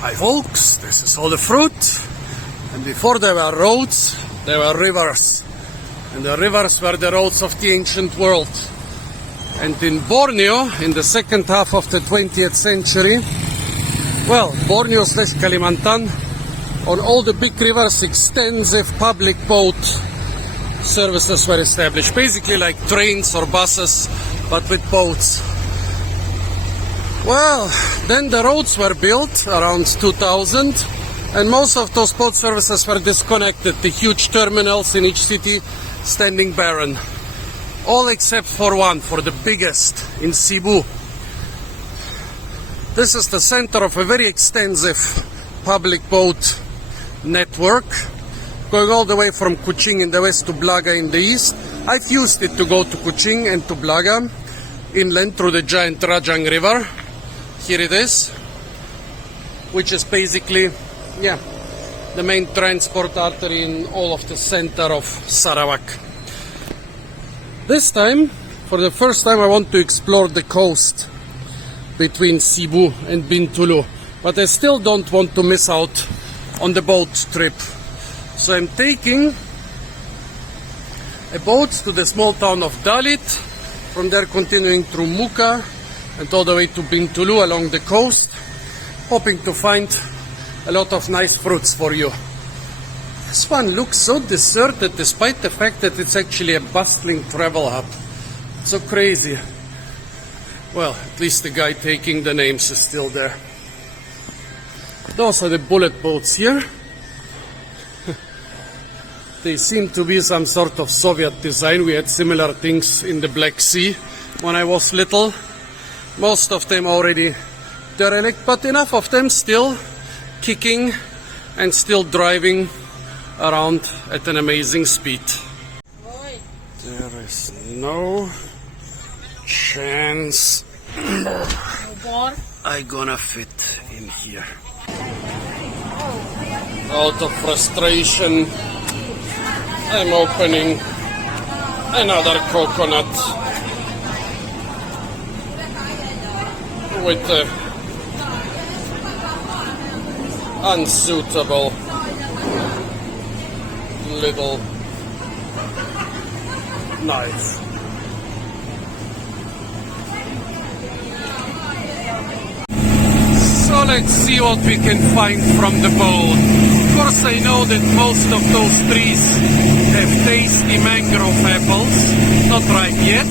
Hi folks, this is all the fruit, and before there were roads, there were rivers, and the rivers were the roads of the ancient world. And in Borneo, in the second half of the 20th century, well, Borneo / Kalimantan, on all the big rivers, extensive public boat services were established, basically like trains or buses, but with boats. Well, then the roads were built around 2000, and most of those boat services were disconnected, the huge terminals in each city standing barren. All except for one, for the biggest, in Sibu. This is the center of a very extensive public boat network, going all the way from Kuching in the west to Blaga in the east. I've used it to go to Kuching and to Blaga, inland through the giant Rajang River. Here it is, which is basically, the main transport artery in all of the center of Sarawak. This time, for the first time, I want to explore the coast between Sibu and Bintulu, but I still don't want to miss out on the boat trip. So I'm taking a boat to the small town of Dalat, from there continuing through Muka and all the way to Bintulu along the coast, hoping to find a lot of nice fruits for you. This one looks so deserted despite the fact that it's actually a bustling travel hub. So crazy. Well, at least the guy taking the names is still there. Those are the bullet boats here. They seem to be some sort of Soviet design. We had similar things in the Black Sea when I was little. Most of them already derelict, but enough of them still kicking and still driving around at an amazing speed. There is no chance I'm gonna fit in here. Out of frustration, I'm opening another coconut with the unsuitable little knife. So let's see what we can find from the bowl. Of course, I know that most of those trees have tasty mangrove apples, not ripe yet.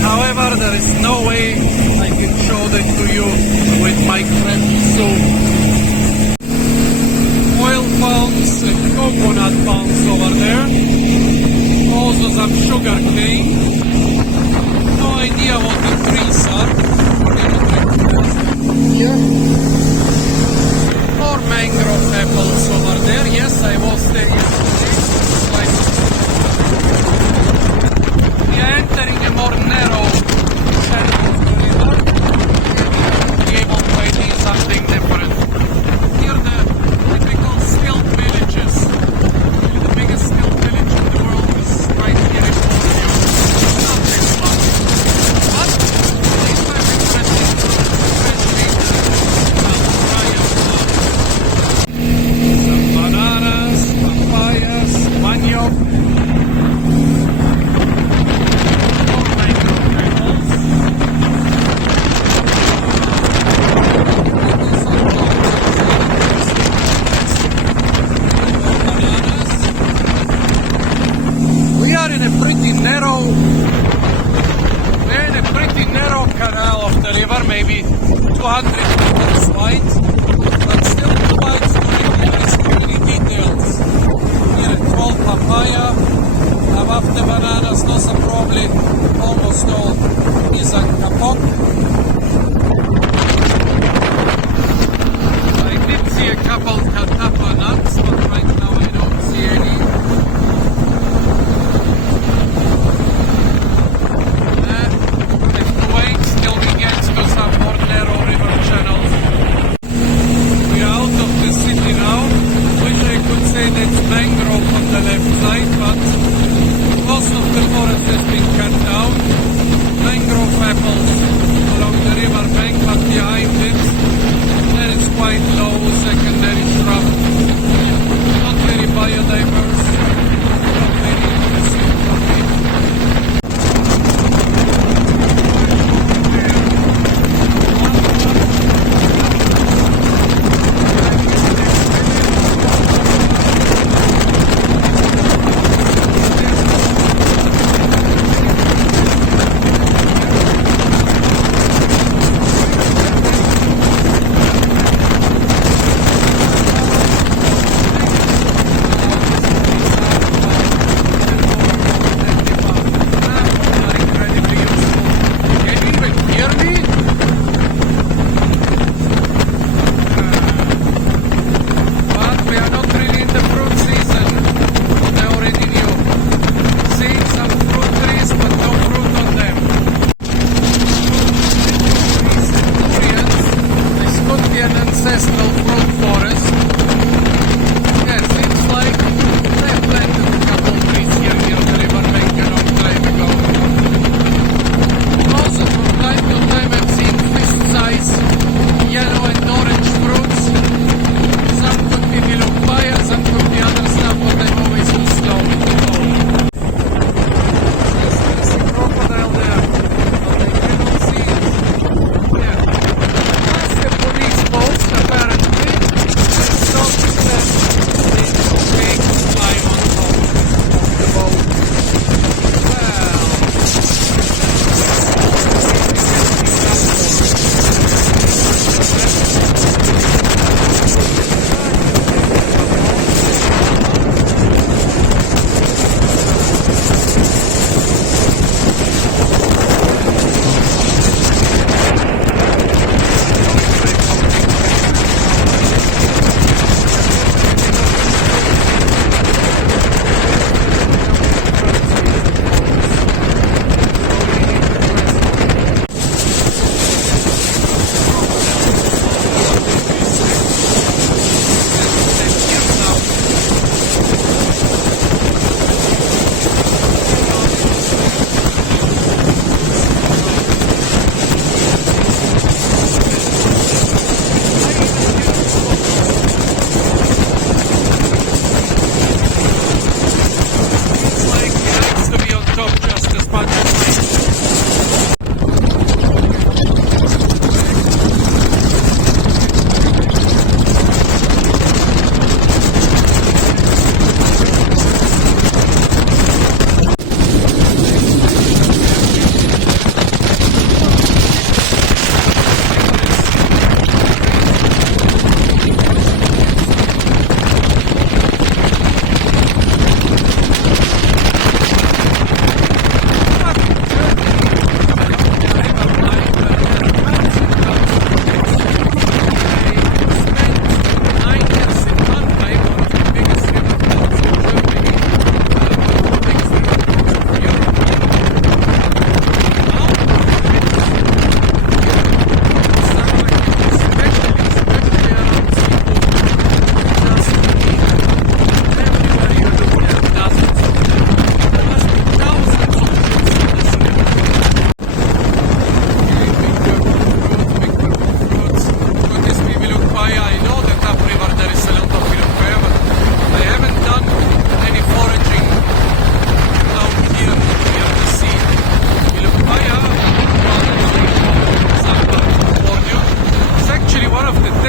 However, there is no way I can show them to you with my crappy soup. Oil palms and coconut palms over there. Also some sugar cane. No idea what the trees are. Here. More mangrove apples over there. Yes, I was there yesterday. We are entering a more narrow channel of the river. Be able to ID something different. Here the typical skilled villages. The biggest skilled village in the world is right here in Borneo. Not this one. But they have interesting fruit, especially the papaya. Some bananas, papayas, manioc. We're in a pretty narrow canal of the river, maybe 200 meters wide, but still too wide to recognize too many details. Here, 12 papaya, above the bananas, those are probably almost all isang kapok. I did see a couple katapa nuts, but right now I don't see any.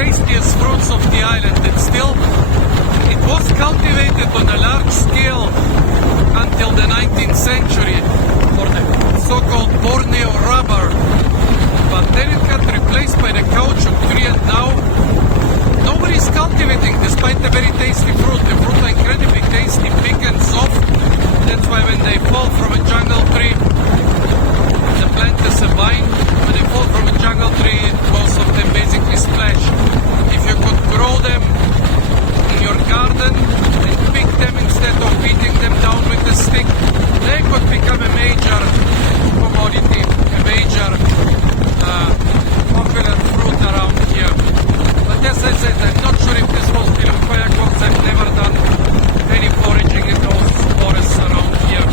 tastiest fruits of the island. It was cultivated on a large scale until the 19th century for the so-called Borneo rubber. But then it got replaced by the caoutchouc tree, and now nobody's cultivating despite the very tasty fruit. The fruit are incredibly tasty, big and soft. That's why when they fall from a jungle tree, the plant is a vine. When they fall from a jungle tree, most of them basically splash. If you could grow them in your garden and pick them instead of beating them down with a stick, they could become a major commodity, a major popular fruit around here. But as I said, I'm not sure if this was still fire because I've never done any foraging in those forests around here.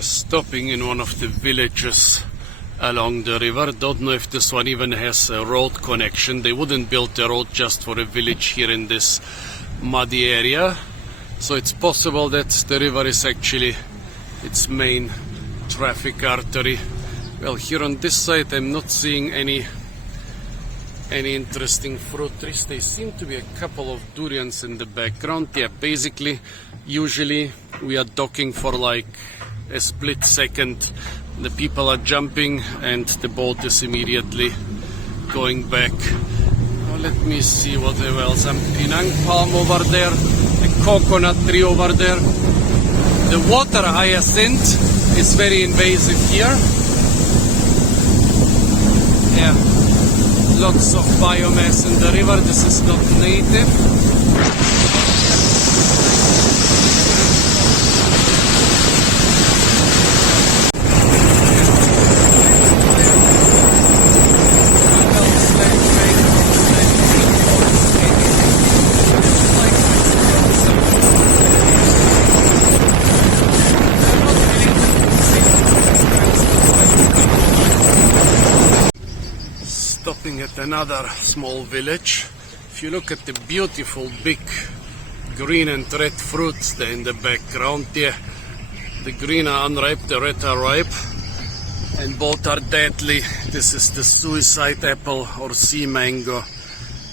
Stopping in one of the villages along the river. Don't know if this one even has a road connection. They wouldn't build a road just for a village here in this muddy area. So it's possible that the river is actually its main traffic artery. Well, here on this side I'm not seeing any interesting fruit trees. There seem to be a couple of durians in the background. Yeah, basically, usually we are docking for like a split second. The people are jumping and the boat is immediately going back. Now let me see what else. Some pinang palm over there, a coconut tree over there. The water hyacinth is very invasive here. Yeah, lots of biomass in the river. This is not native. Stopping at another small village. If you look at the beautiful big green and red fruits there in the background, there the green are unripe, the red are ripe. and both are deadly. This is the suicide apple or sea mango.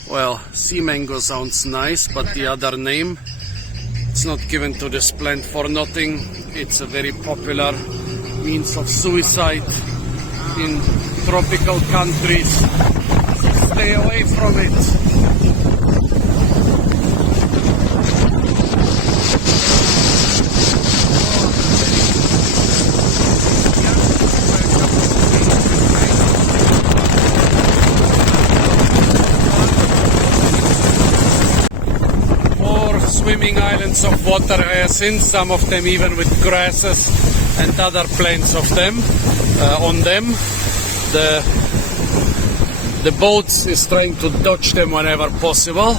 Well, sea mango sounds nice, but the other name, it's not given to this plant for nothing. It's a very popular means of suicide in tropical countries. So stay away from it. Swimming islands of water hyacinth, some of them even with grasses and other plants of them on them. The boats is trying to dodge them whenever possible.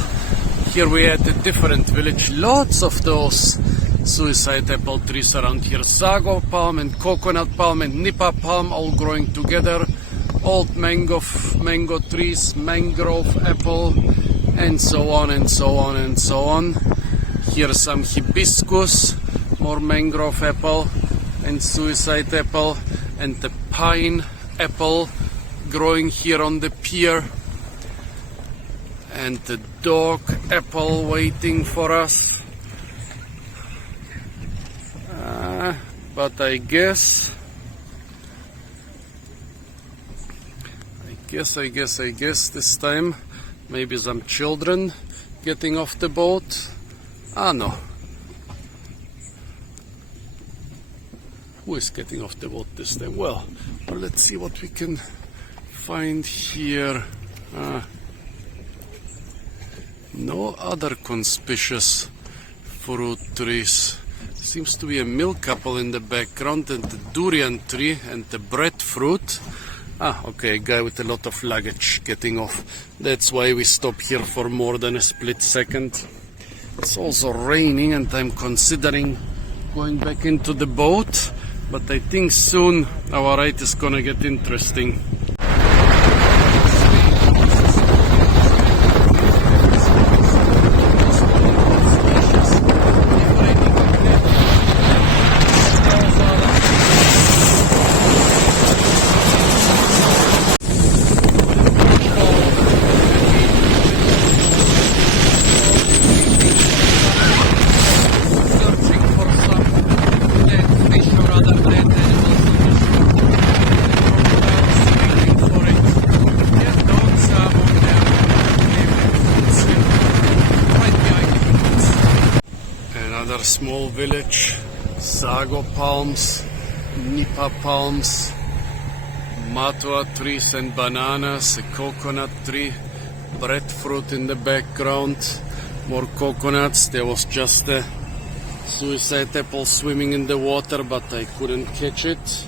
Here we had a different village, lots of those suicide apple trees around here. Sago palm and coconut palm and nipa palm all growing together. Old mango trees, mangrove apple, and so on and so on and so on. Here some hibiscus, more mangrove apple and suicide apple, and the pine apple growing here on the pier, and the dog apple waiting for us. But I guess this time maybe some children getting off the boat. No. Who is getting off the boat this time? Well, let's see what we can find here. No other conspicuous fruit trees. Seems to be a milk apple in the background, and the durian tree and the breadfruit. Okay, a guy with a lot of luggage getting off. That's why we stop here for more than a split second. It's also raining and I'm considering going back into the boat, but I think soon our ride is gonna get interesting. Small village, sago palms, nipa palms, matua trees and bananas, a coconut tree, breadfruit in the background, more coconuts. There was just a suicide apple swimming in the water, but I couldn't catch it.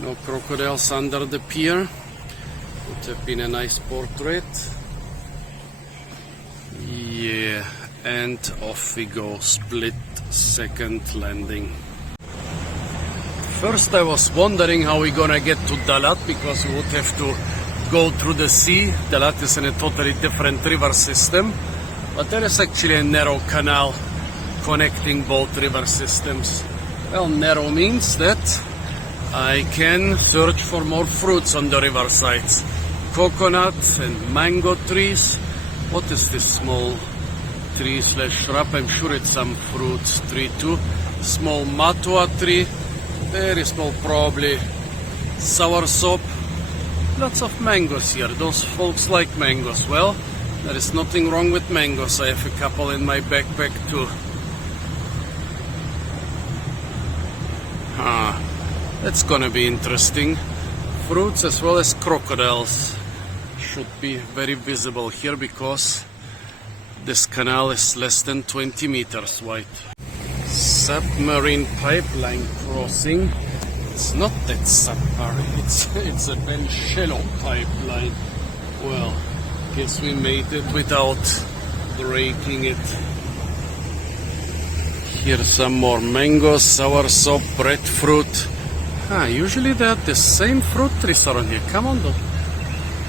No crocodiles under the pier. Would have been a nice portrait. Yeah, and off we go, split second landing. First I was wondering how we're gonna get to Dalat, because we would have to go through the sea. Dalat is in a totally different river system, but there is actually a narrow canal connecting both river systems. Well, narrow means that I can search for more fruits on the river sides. Coconuts and mango trees. What is this small tree slash shrub? I'm sure it's some fruit tree too. Small matua tree, very small, probably soursop. Lots of mangoes here. Those folks like mangoes. Well, there is nothing wrong with mangoes. I have a couple in my backpack too. That's gonna be interesting. Fruits as well as crocodiles should be very visible here, because this canal is less than 20 meters wide. Submarine pipeline crossing. It's not that submarine, it's a very shallow pipeline. Well, guess we made it without breaking it. Here's some more mangoes, soursop, breadfruit. Usually they are the same fruit trees around here. Come on though.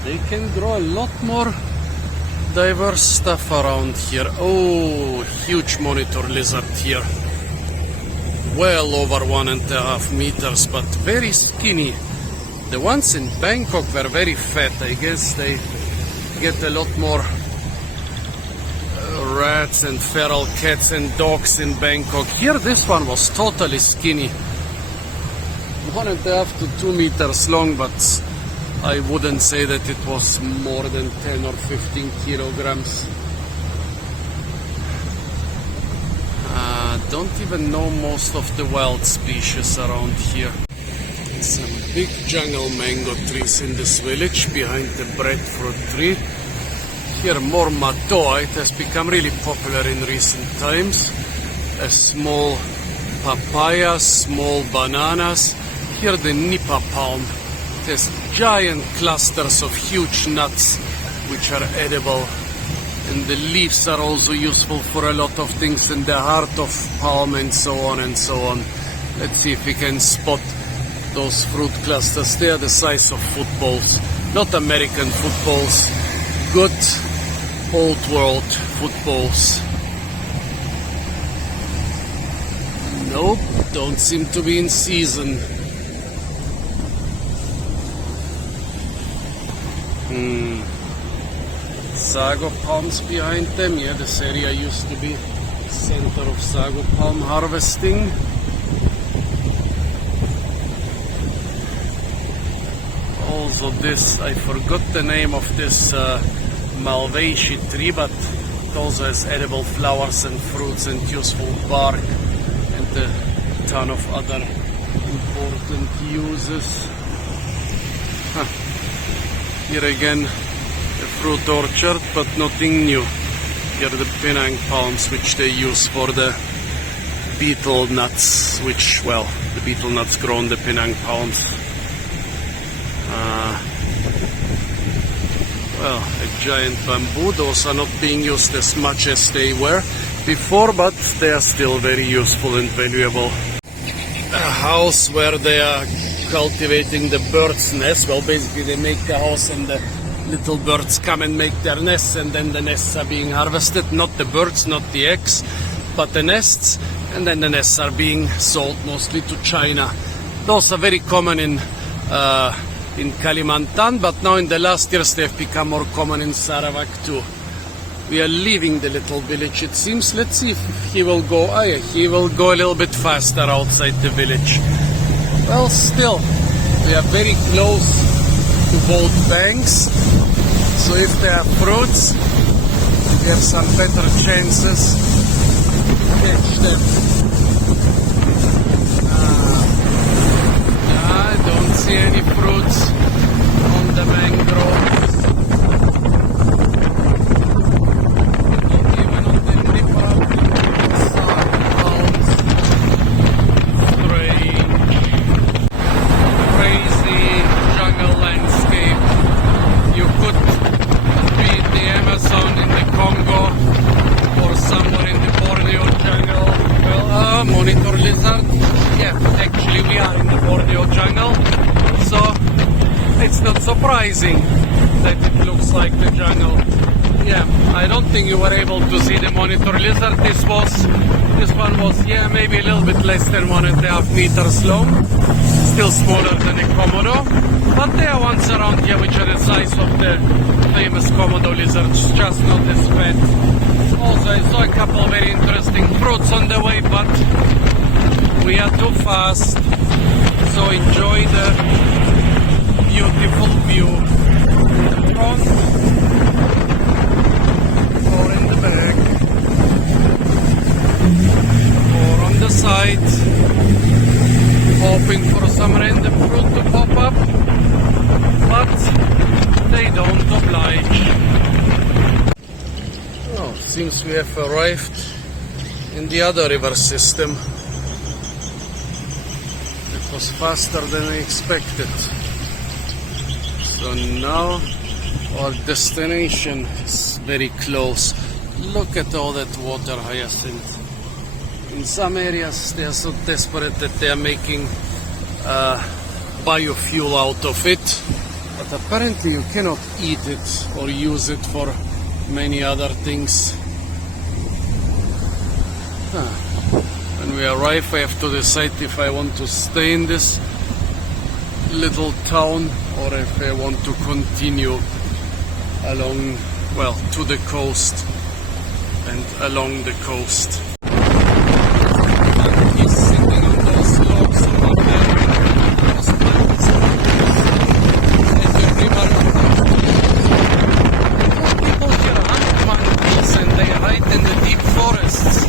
They can grow a lot more diverse stuff around here. Oh, huge monitor lizard here. Well over 1.5 meters, but very skinny. The ones in Bangkok were very fat. I guess they get a lot more rats and feral cats and dogs in Bangkok. Here this one was totally skinny. 1.5 to 2 meters long, but I wouldn't say that it was more than 10 or 15 kilograms. Don't even know most of the wild species around here. Some big jungle mango trees in this village behind the breadfruit tree. Here more matoa. It has become really popular in recent times. A small papaya, small bananas. Here the nipa palm. It has giant clusters of huge nuts which are edible. And the leaves are also useful for a lot of things, in the heart of palm and so on and so on. Let's see if we can spot those fruit clusters. They are the size of footballs, not American footballs, good old world footballs. Nope, don't seem to be in season. Sago palms behind them. Yeah, this area used to be center of sago palm harvesting. Also this, I forgot the name of this malvaceae tree, but it also has edible flowers and fruits and useful bark and a ton of other important uses. Here again a fruit orchard, but nothing new. Here are the Penang palms, which they use for the betel nuts, which, well, the betel nuts grow on the Penang palms. Well, a giant bamboo. Those are not being used as much as they were before, but they are still very useful and valuable. A house where they are cultivating the bird's nest. Well, basically they make the house and the little birds come and make their nests, and then the nests are being harvested. Not the birds, not the eggs, but the nests, and then the nests are being sold mostly to China. Those are very common in Kalimantan, but now in the last years they have become more common in Sarawak too. We are leaving the little village, it seems. Let's see if he will go. Oh yeah, he will go a little bit faster outside the village. Well, still, we are very close to both banks, so if there are fruits, we have some better chances to catch them. I don't see any fruits on the mangroves. Not even on the nipah palms. Strange. Crazy jungle landscape. You could be in the Amazon, in the Congo, or somewhere in the Borneo jungle. Well, monitor lizard. Yeah, actually we are in the Borneo jungle, so it's not surprising that it looks like the jungle. Yeah, I don't think you were able to see the monitor lizard. This one was, yeah, maybe a little bit less than 1.5 meters long. Still smaller than a Komodo, but there are ones around here which are the size of the famous Komodo lizards, just not as fat. Also, I saw a couple of very interesting fruits on the way, but we are too fast, so enjoy the beautiful view in the front or in the back or on the side, hoping for some random fruit to pop up, but they don't oblige. Oh, seems we have arrived in the other river system. It was faster than I expected. So now our destination is very close. Look at all that water hyacinth. In some areas they are so desperate that they are making biofuel out of it, but apparently you cannot eat it or use it for many other things. When we arrive, I have to decide if I want to stay in this little town, or if I want to continue along, well, to the coast and along the coast. He's sitting on those logs over there in those plants. And the river. People here hunt monkeys and they hide in the deep forests.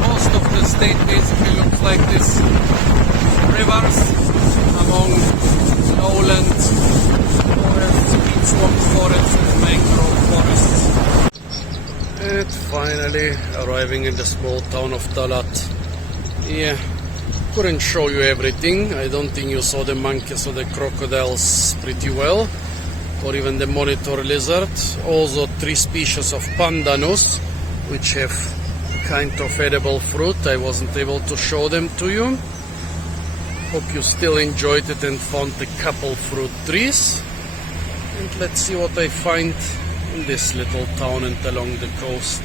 Most of the state basically looks like this. Rivers among lowland forests, peat-swamp forests and mangrove forests. And finally arriving in the small town of Dalat. Yeah, couldn't show you everything. I don't think you saw the monkeys or the crocodiles pretty well, or even the monitor lizard. Also 3 species of pandanus, which have kind of edible fruit. I wasn't able to show them to you. Hope you still enjoyed it and found a couple fruit trees. And let's see what I find in this little town and along the coast.